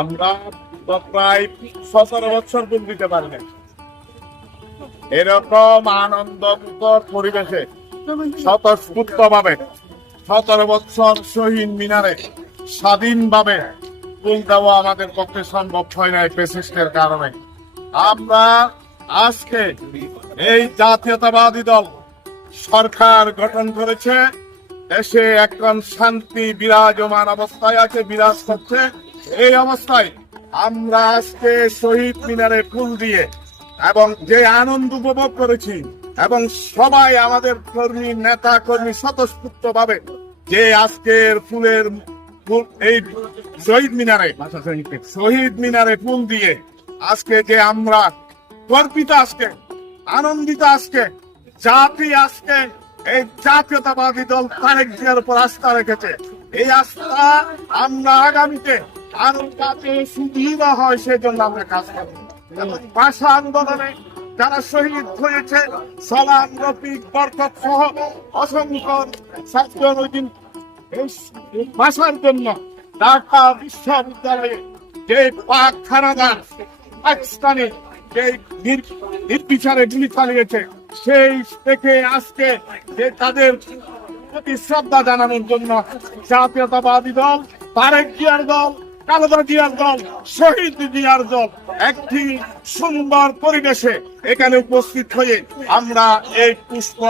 আমরা প্রায় 17 বছর পূর্ণ দিতে পারি এরকম আনন্দমুখর পরিবেশে স্বতঃস্ফূর্ত ভাবে 17 বছর শহীদ মিনারে স্বাধীনভাবে ফুল দেওয়া আমাদের পক্ষে সম্ভব হয় না পেসিস্টের কারণে। আমরা আজকে এই জাতীয়তাবাদী দল সরকার গঠন করেছে, দেশে এখন শান্তি বিরাজমান অবস্থায় আছে, বিরাজ করছে। এই অবস্থায় আমরা আজকে শহীদ মিনারে ফুল দিয়ে এবং যে আনন্দ উপভোগ করেছি এবং সবাই আমাদের কর্মী নেতা কর্মী স্বতঃস্ফূর্ত ভাবে যে আজকের ফুলের এই শহীদ মিনারে ফুল দিয়ে আজকে যে আমরা গর্বিত, আজকে আনন্দিত, আজকে জাতি আজকে এই জাতীয়তাবাদী দল তারেক জিয়ার উপর আস্থা রেখেছে। এই আস্থা আমরা আগামীতে আরো যাতে সুদৃঢ় হয় সেজন্য আমরা কাজ করব। ভাষা আন্দোলনে যারা শহীদ হয়েছে সালাম, রফিক, বরকত সহ অসংখ্য ছাত্র ভাষার জন্য ঢাকা বিশ্ববিদ্যালয়ে যে পাক খানাদার পাকিস্তানে যে নির্বিচারে গুলি চালিয়েছে, সেই থেকে আজকে যে তাদের প্রতি শ্রদ্ধা জানানোর জন্য জাতীয়তাবাদী দল, তারেক জিয়ার দল, খালেদা জিয়ার দল, শহীদ জিয়ার দল একটি সুন্দর পরিবেশে এখানে উপস্থিত হয়ে আমরা এই পুষ্প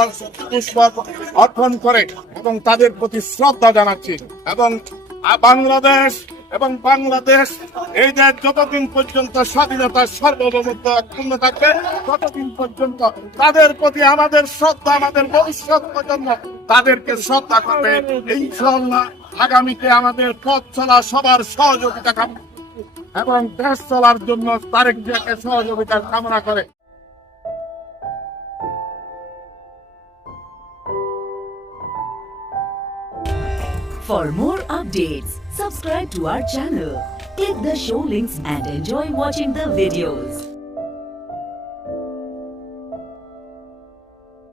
অর্পণ করে এবং তাদের প্রতি শ্রদ্ধা জানাচ্ছি। এবং বাংলাদেশ এই দেশ যতদিন পর্যন্ত স্বাধীনতার সার্বভৌমত্ব অক্ষুণ্ণ থাকবে ততদিন পর্যন্ত তাদের প্রতি আমাদের শ্রদ্ধা, আমাদের ভবিষ্যৎ প্রজন্ম তাদেরকে শ্রদ্ধা করবে ইনশাআল্লাহ। আগামীতে আমাদের পথ চলা সবার সহযোগিতা কামনা এবং দেশ চলার জন্য তারেক জিয়াকে সহযোগিতার কামনা করে। For more updates, subscribe to our channel, click the show links and enjoy watching the videos.